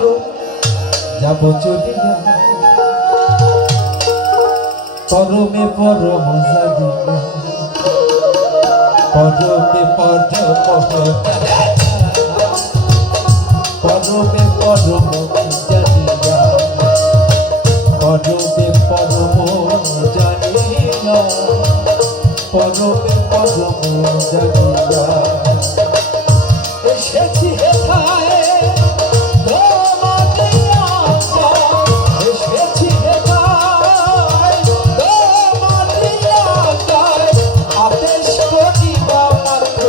মাত্র যাব চলিয়া পরমে পরম জানিয়া পরমে পরম পরমে পরম জানিয়া পরমে পরম জানিয়া পরমে পরম জানিয়া এসেছি হেথায় এসেছি হেথায় আদেশ করিবা মাত্র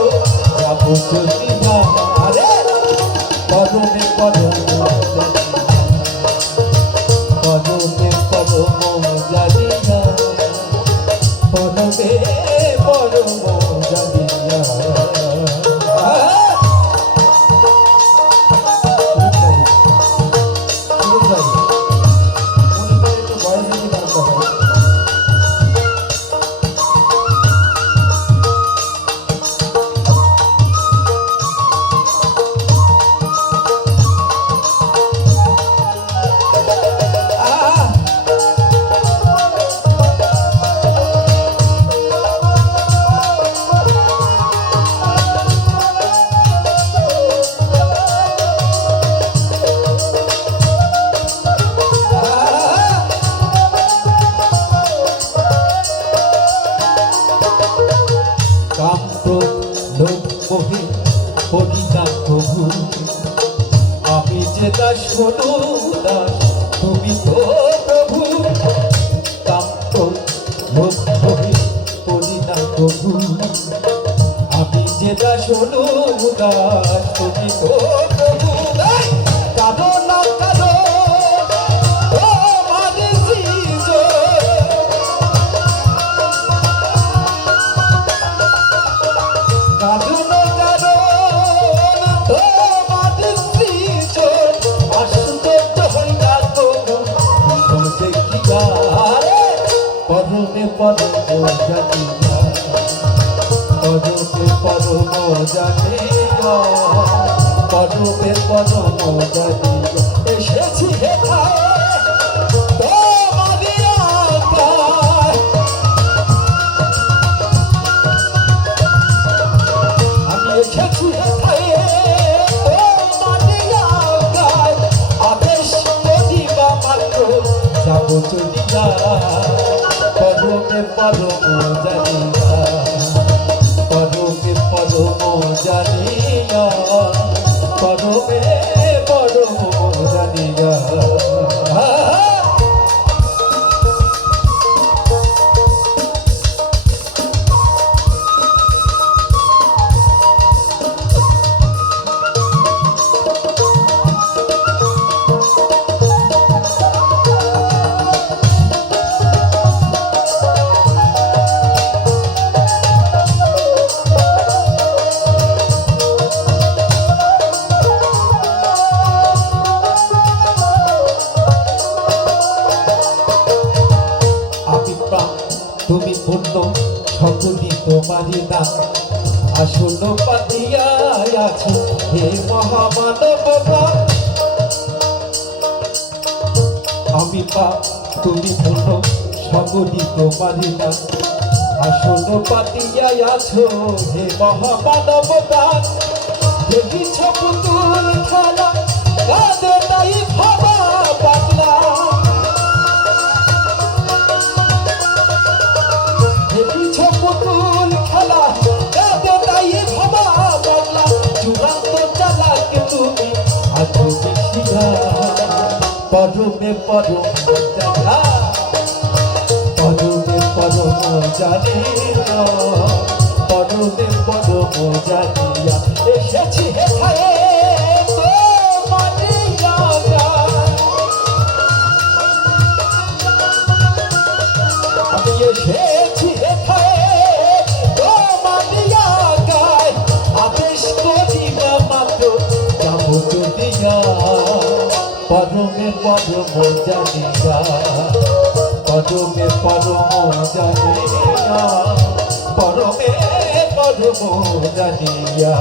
যাব চলিয়া রে পরমে পরম পরমে পরম জানিয়া পরমে পরম জানিয়া আমি যে দাস হলো দাস তুমি তো প্রভু কান্ত লোক করিনা প্রভু আমি যে দাস হলো দাস তুমি তো প্রভু কাঁদো না কাঁদো পরমে পরম জানিয়া পরমে পরম জানিয়া পরমে পরম জানিয়া এসেছি হেথায় আমি এসেছি হেথায় আদেশ করিবা মাত্র যাব চলিয়া পরমে পরম জানিয়া পরমে পরম জানিয়া পরমে পরম জানিয়া তুমি পূর্ণ সকলি তোমারি নাম আসন পাতিয়া আছো হে মহামানব আমি পাপ তুমি পূর্ণ সকলি তোমারি নাম আসন পাতিয়া আছো হে মহামানব দেখিছ পুতুল খেলা কাঁদে তাই ভাবা পাগলা পুতুল খেলা কাঁদে তাই ভাবা পাগলা চূড়ান্ত চালাক তুমি আছো দেখিয়া পরমে পরম জানিয়া পরমে পরম জানিয়া পরমে পরম জানিয়া এসেছি হেথায় আমি এসেছি হেথায় আদেশ করিবা মাত্র যাব চলিয়া পরমে পরম জানিয়া পরমে পরম জানিয়া পরমে পরম জানিয়া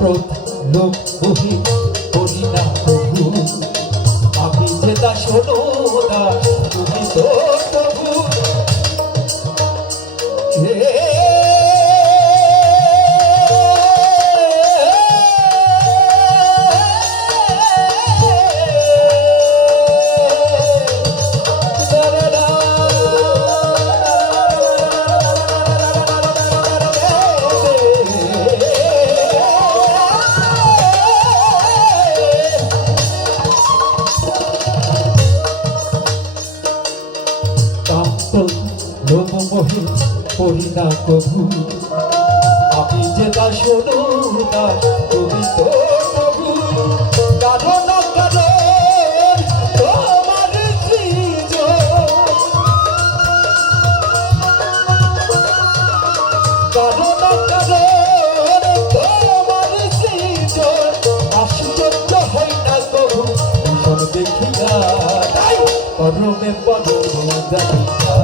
ক্রোধ লোভ মোহে করি না প্রভু আমি যে দাস দাস তুমি তো প্রভু লোভ মোহে করি না প্রভু আমি যে দাস দাস তুমি তো প্রভু কারণ কারণ তোমার সৃজন কারণ কারণ তোমার সৃজন আশ্চর্য হই না প্রভু সব দেখিয়া পরমে পরম জানিয়া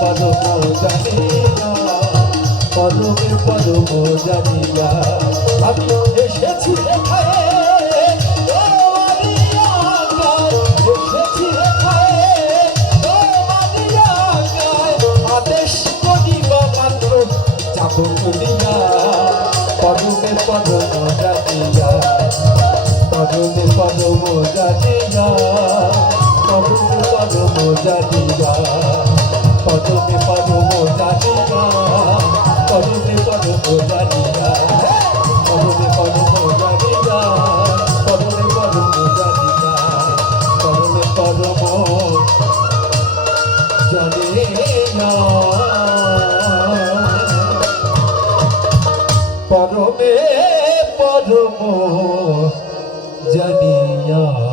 পরম জানিয়া পরমে পরম জানিয়া আমি এসেছি এখানে তোমারি আজ্ঞায় এসেছি এখানে তোমারি আজ্ঞায় আদেশ করিবা মাত্র যাব করিয়া পরমে পরম জানিয়া পরমে পরম জানিয়া পরমে পরম জানিয়া পরমে পরম জানিয়া পরমে পরম জানিয়া পরমে পরম জানিয়া পরমে পরম জানিয়া পরমে পরম জানিয়া পরমে পরম জানিয়া